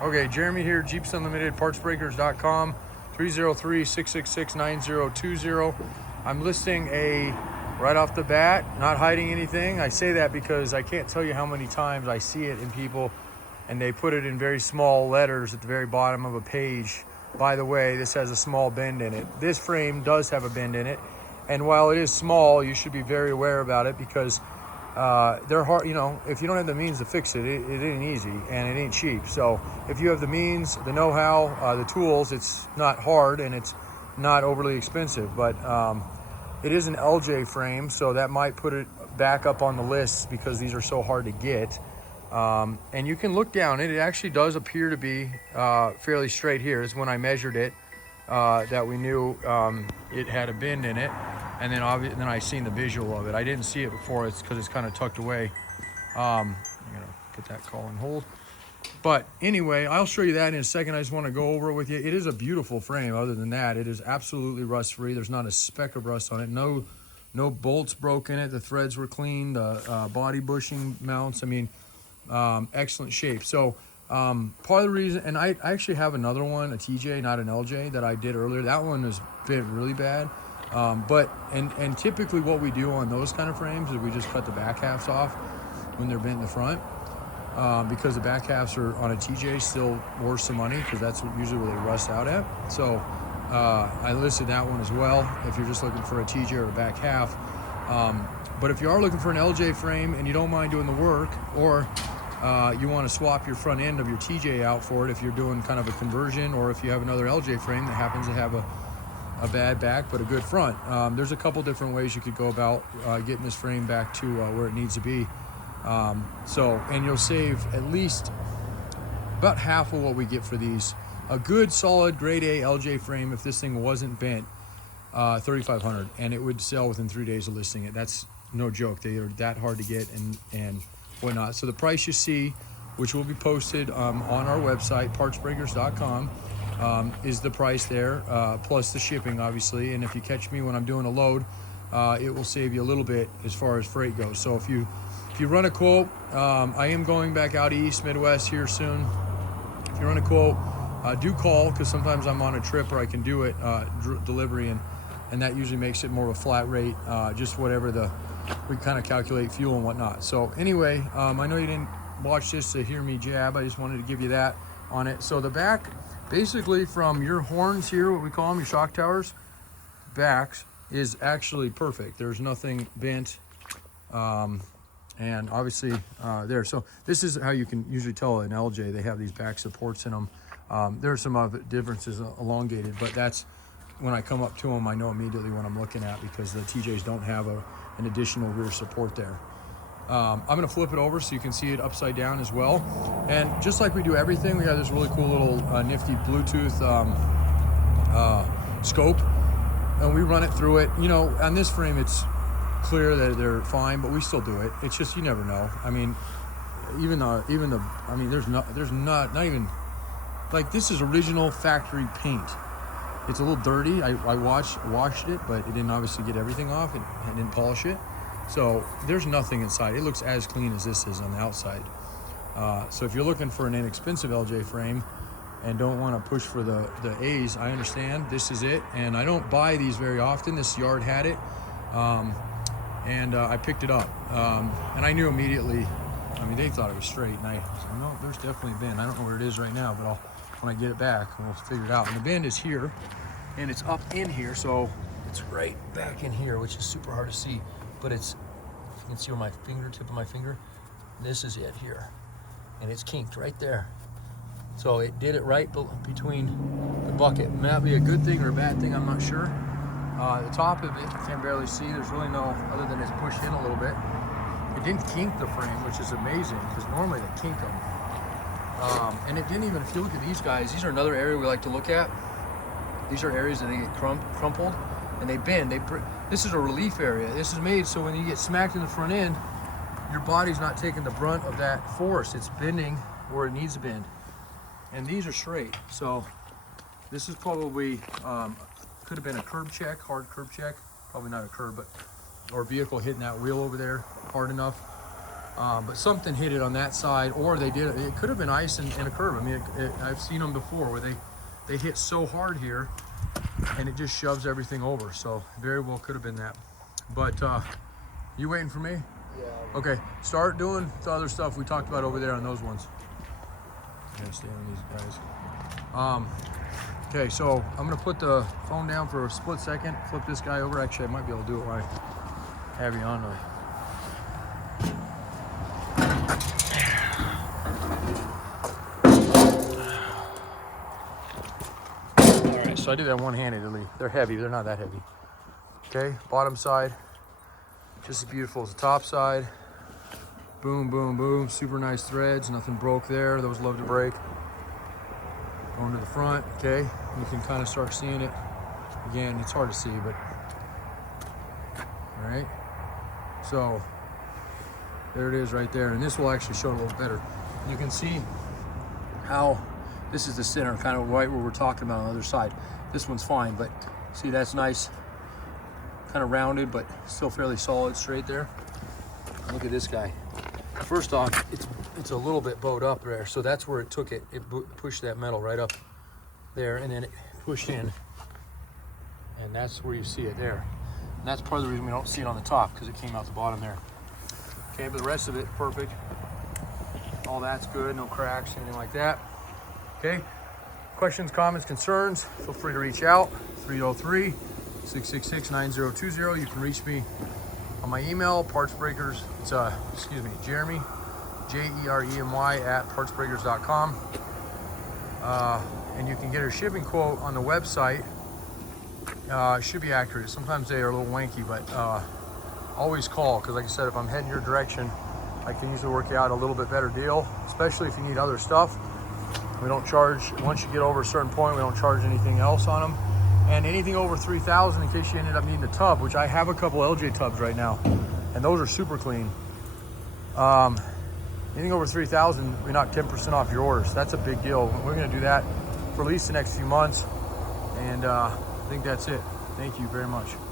Okay, Jeremy here, Jeeps Unlimited, partsbreakers.com, 303-666-9020. I'm listing a, right off the bat, not hiding anything. I say that because I can't tell you how many times I see it in people and they put it in very small letters at the very bottom of a page. By the way, this has a small bend in it. This frame does have a bend in it. And while it is small, you should be very aware about it because they're hard, you know, if you don't have the means to fix it, it ain't easy and it ain't cheap. So if you have the means, the know-how, the tools, it's not hard and it's not overly expensive, but it is an LJ frame, so that might put it back up on the list because these are so hard to get. And you can look down it. It actually does appear to be fairly straight here. It's when I measured it that we knew it had a bend in it. And then then I seen the visual of it. I didn't see it before. It's because it's kind of tucked away. I'm gonna put that call on hold. But anyway, I'll show you that in a second. I just want to go over it with you. It is a beautiful frame. Other than that, it is absolutely rust free. There's not a speck of rust on it. No bolts broke in it. The threads were clean. The body bushing mounts, I mean, excellent shape. So part of the reason, and I actually have another one, a TJ, not an LJ, that I did earlier. That one has been really bad. But typically what we do on those kind of frames is we just cut the back halves off when they're bent in the front, because the back halves are on a TJ still worth some money because that's usually where they rust out at. So I listed that one as well if you're just looking for a TJ or a back half. But if you are looking for an LJ frame and you don't mind doing the work, or you want to swap your front end of your TJ out for it if you're doing kind of a conversion, or if you have another LJ frame that happens to have a bad back but a good front. There's a couple different ways you could go about getting this frame back to where it needs to be. And you'll save at least about half of what we get for these. A good solid grade A LJ frame, if this thing wasn't bent, $3,500, and it would sell within 3 days of listing it. That's no joke. They are that hard to get and whatnot. So the price you see, which will be posted on our website, partsbreakers.com, is the price there, plus the shipping, obviously. And if you catch me when I'm doing a load, it will save you a little bit as far as freight goes. So if you run a quote, I am going back out east, Midwest here soon. If you run a quote, do call, because sometimes I'm on a trip or I can do it delivery, and that usually makes it more of a flat rate, just whatever we kind of calculate fuel and whatnot. So anyway, I know you didn't watch this to hear me jab. I just wanted to give you that on it. So the back, basically from your horns here, what we call them, your shock towers, backs, is actually perfect. There's nothing bent, and obviously there. So this is how you can usually tell an LJ. They have these back supports in them. There are some other differences elongated, but that's when I come up to them, I know immediately what I'm looking at because the TJs don't have an additional rear support there. I'm going to flip it over so you can see it upside down as well. And just like we do everything, we have this really cool little nifty Bluetooth scope, and we run it through it. You know, on this frame, it's clear that they're fine, but we still do it. It's just, you never know. I mean, there's not even, like, this is original factory paint. It's a little dirty. I washed it, but it didn't obviously get everything off. I didn't polish it. So there's nothing inside. It looks as clean as this is on the outside. So if you're looking for an inexpensive LJ frame and don't want to push for the A's, I understand. This is it. And I don't buy these very often. This yard had it. And I picked it up. And I knew immediately, I mean, they thought it was straight. And I said, no, there's definitely a bend. I don't know where it is right now, but when I get it back, we'll figure it out. And the bend is here, and it's up in here. So it's right back in here, which is super hard to see. But it's, if you can see where my tip of my finger, this is it here. And it's kinked right there. So it did it right between the bucket. It might be a good thing or a bad thing, I'm not sure. The top of it, you can barely see. There's really no, other than it's pushed in a little bit. It didn't kink the frame, which is amazing, because normally they kink them. And it didn't even, if you look at these guys, these are another area we like to look at. These are areas that they get crumpled and they bend. This is a relief area. This is made so when you get smacked in the front end, your body's not taking the brunt of that force. It's bending where it needs to bend. And these are straight. So this is probably, could have been a curb check, hard curb check. Probably not a curb, but, or vehicle hitting that wheel over there hard enough. But something hit it on that side, or they did. It could have been ice in a curve. I mean, I've seen them before where they hit so hard here, and it just shoves everything over. So very well could have been that. But you waiting for me? Yeah. Okay, start doing the other stuff we talked about over there on those ones. I'm gonna stay on these guys. Okay, so I'm gonna put the phone down for a split second, flip this guy over. Actually, I might be able to do it while I have you on. All right, so I do that one-handedly. They're heavy, they're not that heavy. Okay, bottom side, just as beautiful as the top side. Boom, boom, boom, super nice threads, nothing broke there. Those love to break. Going to the front, okay? You can kind of start seeing it. Again, it's hard to see, but all right. So there it is right there. And this will actually show it a little better. You can see how this is the center, kind of right where we're talking about on the other side. This one's fine, but see, that's nice, kind of rounded, but still fairly solid straight there. Look at this guy. First off, it's a little bit bowed up there, so that's where it took it. It pushed that metal right up there, and then it pushed in, and that's where you see it there. And that's part of the reason we don't see it on the top, because it came out the bottom there. Okay, but the rest of it, perfect. All that's good, no cracks, anything like that. Okay, questions, comments, concerns, feel free to reach out, 303-666-9020. You can reach me on my email, partsbreakers, it's Jeremy, Jeremy at partsbreakers.com. And you can get a shipping quote on the website. It should be accurate. Sometimes they are a little wanky, but always call, because like I said, if I'm heading your direction, I can usually work you out a little bit better deal, especially if you need other stuff. We don't charge, once you get over a certain point, we don't charge anything else on them. And anything over 3,000, in case you ended up needing a tub, which I have a couple LJ tubs right now, and those are super clean. Anything over 3,000, we knock 10% off your orders. That's a big deal. We're gonna do that for at least the next few months. And I think that's it. Thank you very much.